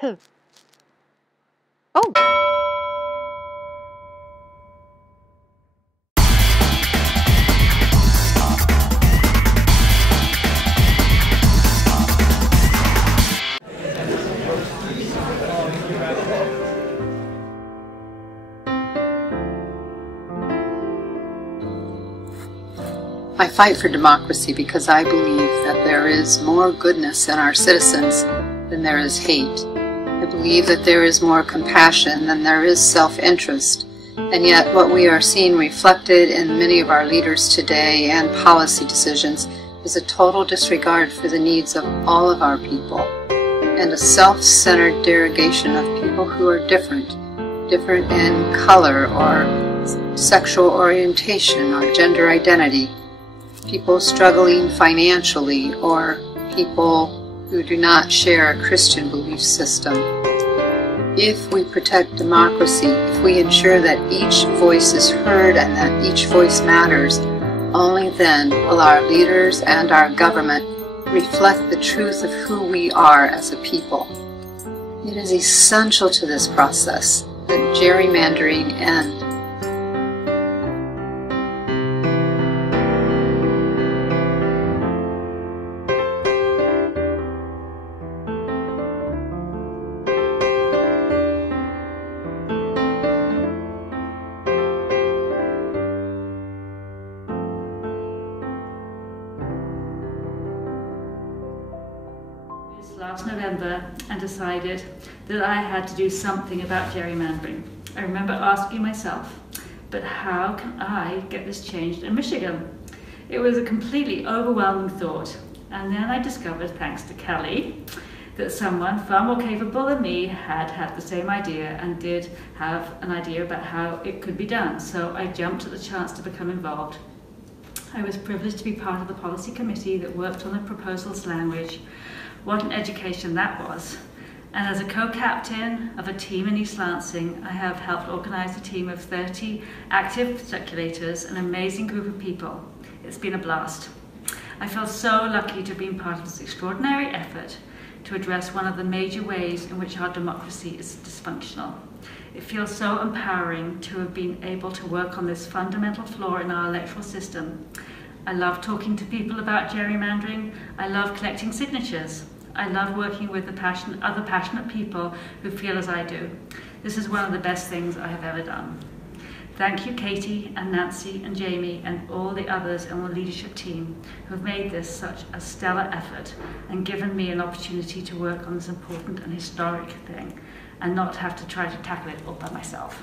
Oh! I fight for democracy because I believe that there is more goodness in our citizens than there is hate. I believe that there is more compassion than there is self-interest. And yet what we are seeing reflected in many of our leaders today and policy decisions is a total disregard for the needs of all of our people, and a self-centered derogation of people who are different in color or sexual orientation or gender identity, people struggling financially, or people who do not share a Christian belief system. If we protect democracy, if we ensure that each voice is heard and that each voice matters, only then will our leaders and our government reflect the truth of who we are as a people. It is essential to this process that gerrymandering end. Last November and decided that I had to do something about gerrymandering. I remember asking myself, but how can I get this changed in Michigan? It was a completely overwhelming thought, and then I discovered, thanks to Kelly, that someone far more capable than me had the same idea and did have an idea about how it could be done. So I jumped at the chance to become involved. I was privileged to be part of the policy committee that worked on the proposal's language. What an education that was. And as a co-captain of a team in East Lansing, I have helped organize a team of 30 active circulators, an amazing group of people. It's been a blast. I feel so lucky to have been part of this extraordinary effort to address one of the major ways in which our democracy is dysfunctional. It feels so empowering to have been able to work on this fundamental flaw in our electoral system. I love talking to people about gerrymandering. I love collecting signatures. I love working with other passionate people who feel as I do. This is one of the best things I have ever done. Thank you, Katie and Nancy and Jamie and all the others on the leadership team who have made this such a stellar effort and given me an opportunity to work on this important and historic thing and not have to try to tackle it all by myself.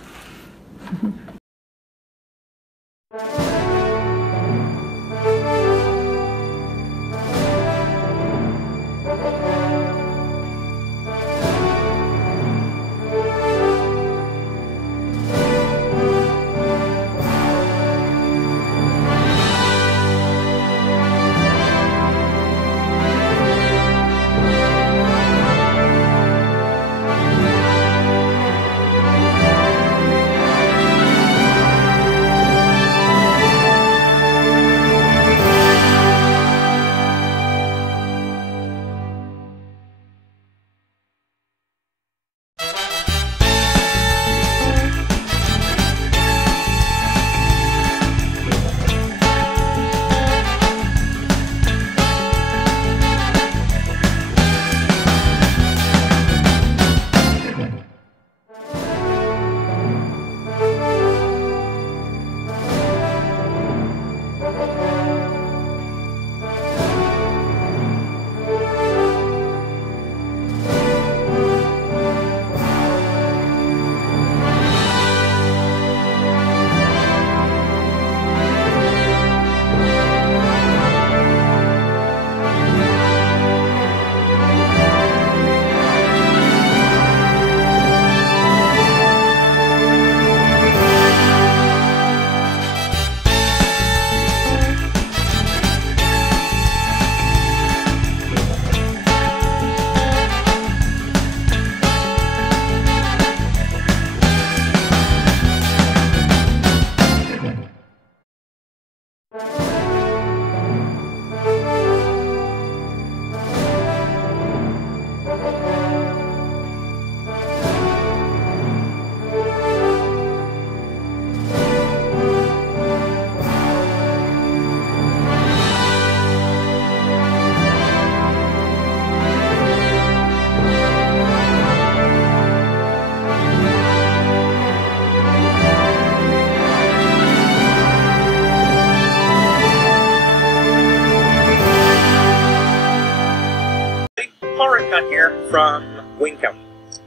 Paul Rincon here from Wayne County.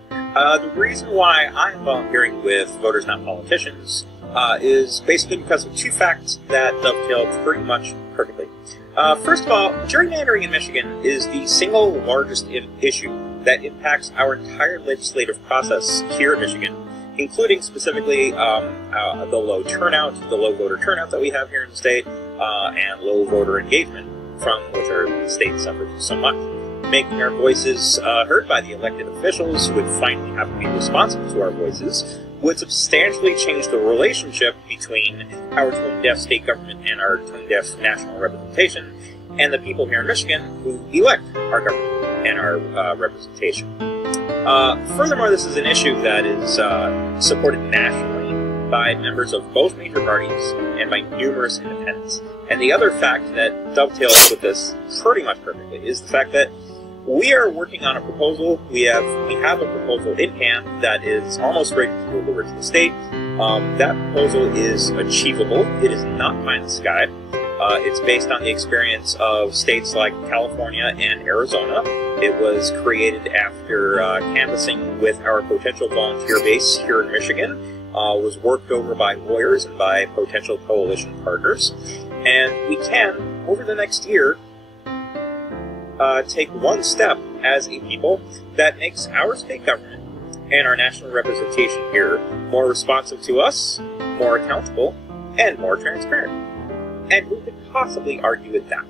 The reason why I'm volunteering with Voters Not Politicians is basically because of two facts that dovetail pretty much perfectly. First of all, gerrymandering in Michigan is the single largest issue that impacts our entire legislative process here in Michigan, including specifically the low turnout, the low voter turnout that we have here in the state, and low voter engagement, from which our state suffers so much. Making our voices heard by the elected officials who would finally have to be responsive to our voices would substantially change the relationship between our tone-deaf state government and our tone-deaf national representation, and the people here in Michigan who elect our government and our representation. Furthermore, this is an issue that is supported nationally by members of both major parties and by numerous independents. And the other fact that dovetails with this pretty much perfectly is the fact that we are working on a proposal. We have a proposal in hand that is almost ready to move over to the state. That proposal is achievable. It is not pie in the sky. It's based on the experience of states like California and Arizona. It was created after canvassing with our potential volunteer base here in Michigan. Was worked over by lawyers and by potential coalition partners. And we can, over the next year, take one step as a people that makes our state government and our national representation here more responsive to us, more accountable, and more transparent. And who could possibly argue with that?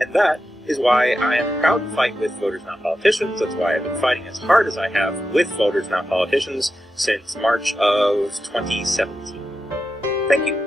And that is why I am proud to fight with Voters Not Politicians. That's why I've been fighting as hard as I have with Voters Not Politicians since March of 2017. Thank you.